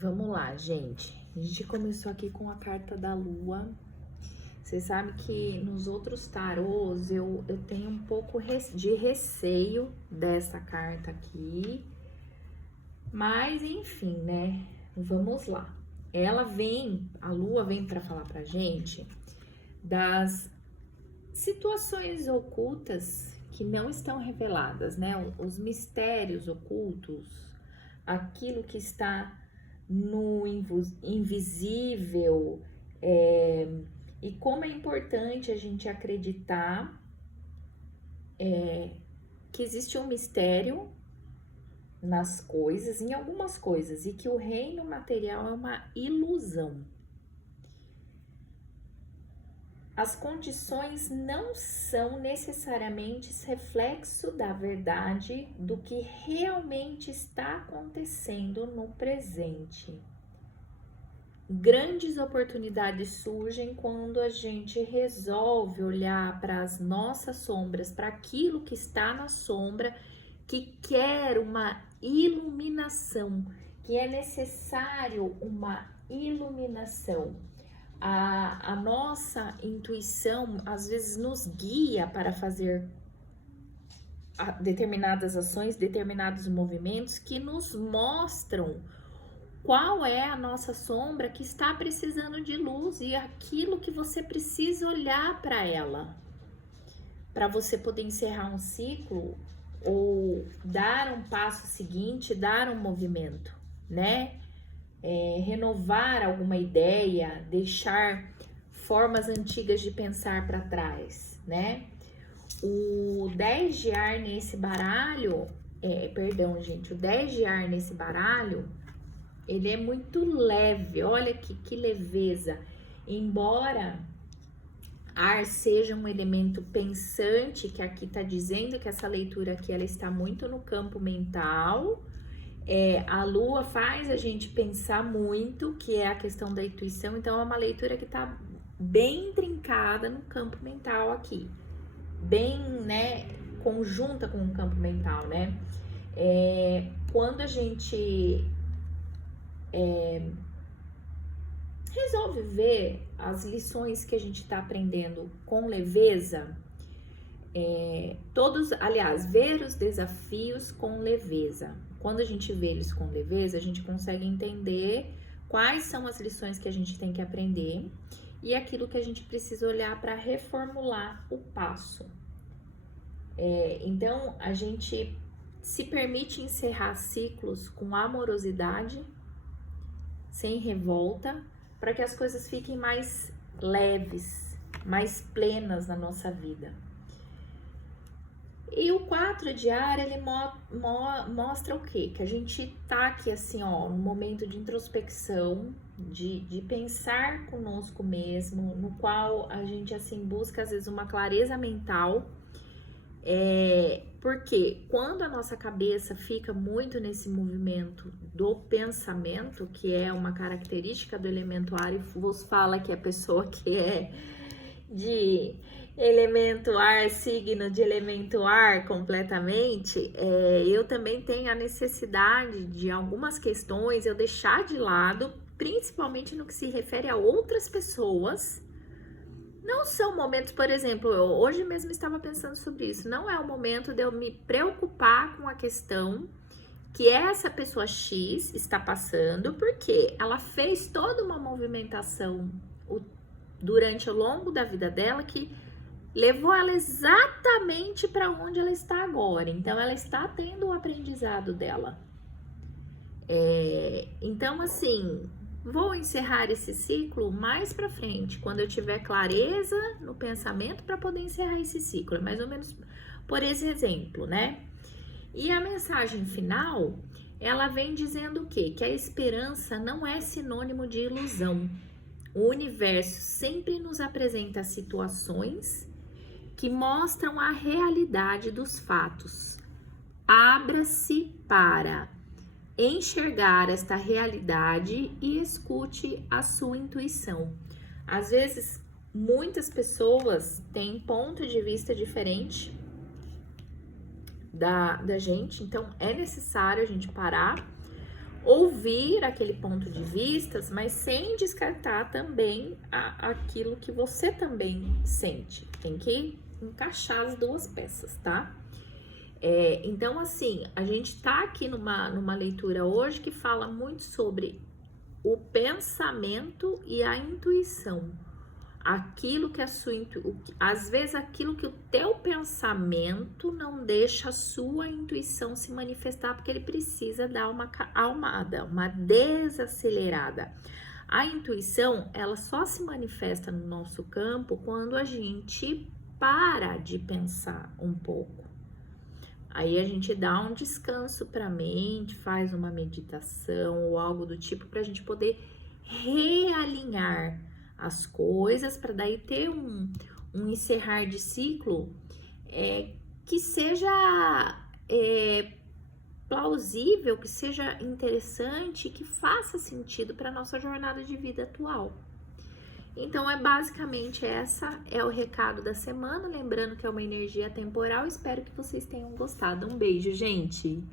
Vamos lá, gente. A gente começou aqui com a carta da Lua. Você sabe que nos outros tarôs eu tenho um pouco de receio dessa carta aqui. Mas, enfim, né? Vamos lá. A Lua vem para falar pra gente das situações ocultas que não estão reveladas, né? Os mistérios ocultos, aquilo que está no invisível, e como é importante a gente acreditar que existe um mistério nas coisas, em algumas coisas, e que o reino material é uma ilusão. As condições não são necessariamente reflexo da verdade do que realmente está acontecendo no presente. Grandes oportunidades surgem quando a gente resolve olhar para as nossas sombras, para aquilo que está na sombra, que quer uma iluminação, que é necessário uma iluminação. A nossa intuição às vezes nos guia para fazer determinadas ações, determinados movimentos que nos mostram qual é a nossa sombra que está precisando de luz e aquilo que você precisa olhar para ela, para você poder encerrar um ciclo ou dar um passo seguinte, dar um movimento, né? Renovar alguma ideia, deixar formas antigas de pensar para trás, né? O 10 de ar nesse baralho, o 10 de ar nesse baralho, ele é muito leve, olha que leveza. Embora ar seja um elemento pensante, que aqui tá dizendo que essa leitura aqui, ela está muito no campo mental, a Lua faz a gente pensar muito, que é a questão da intuição, então é uma leitura que tá bem trincada no campo mental aqui, bem, né, conjunta com o campo mental, né? Quando a gente resolve ver as lições que a gente tá aprendendo com leveza, ver os desafios com leveza. Quando a gente vê eles com leveza, a gente consegue entender quais são as lições que a gente tem que aprender e aquilo que a gente precisa olhar para reformular o passo. Então, a gente se permite encerrar ciclos com amorosidade, sem revolta, para que as coisas fiquem mais leves, mais plenas na nossa vida. E o 4 de ar, ele mostra o quê? Que a gente tá aqui assim, ó, num momento de introspecção, de pensar conosco mesmo, no qual a gente assim busca às vezes uma clareza mental, porque quando a nossa cabeça fica muito nesse movimento do pensamento, que é uma característica do elemento ar, e vos fala que a pessoa que é de elemento ar, signo de elemento ar completamente, eu também tenho a necessidade de algumas questões eu deixar de lado, principalmente no que se refere a outras pessoas. Não são momentos, por exemplo, eu hoje mesmo estava pensando sobre isso, não é o momento de eu me preocupar com a questão que essa pessoa X está passando, porque ela fez toda uma movimentação durante o longo da vida dela que levou ela exatamente para onde ela está agora. Então, ela está tendo o aprendizado dela. Então, assim, vou encerrar esse ciclo mais para frente, quando eu tiver clareza no pensamento para poder encerrar esse ciclo. É mais ou menos por esse exemplo, né? E a mensagem final, ela vem dizendo o quê? Que a esperança não é sinônimo de ilusão. O universo sempre nos apresenta situações que mostram a realidade dos fatos. Abra-se para enxergar esta realidade e escute a sua intuição. Às vezes, muitas pessoas têm ponto de vista diferente da gente, então é necessário a gente parar, ouvir aquele ponto de vista, mas sem descartar também aquilo que você também sente. Tem que encaixar as duas peças, tá? Então, assim, a gente tá aqui numa leitura hoje que fala muito sobre o pensamento e a intuição. Aquilo que às vezes aquilo que o teu pensamento não deixa a sua intuição se manifestar, porque ele precisa dar uma acalmada, uma desacelerada. A intuição, ela só se manifesta no nosso campo quando a gente para de pensar um pouco. Aí a gente dá um descanso para a mente, faz uma meditação ou algo do tipo para a gente poder realinhar as coisas, para daí ter um encerrar de ciclo que seja plausível, que seja interessante, que faça sentido para a nossa jornada de vida atual. Então, basicamente essa é o recado da semana, lembrando que é uma energia temporal. Espero que vocês tenham gostado. Um beijo, gente!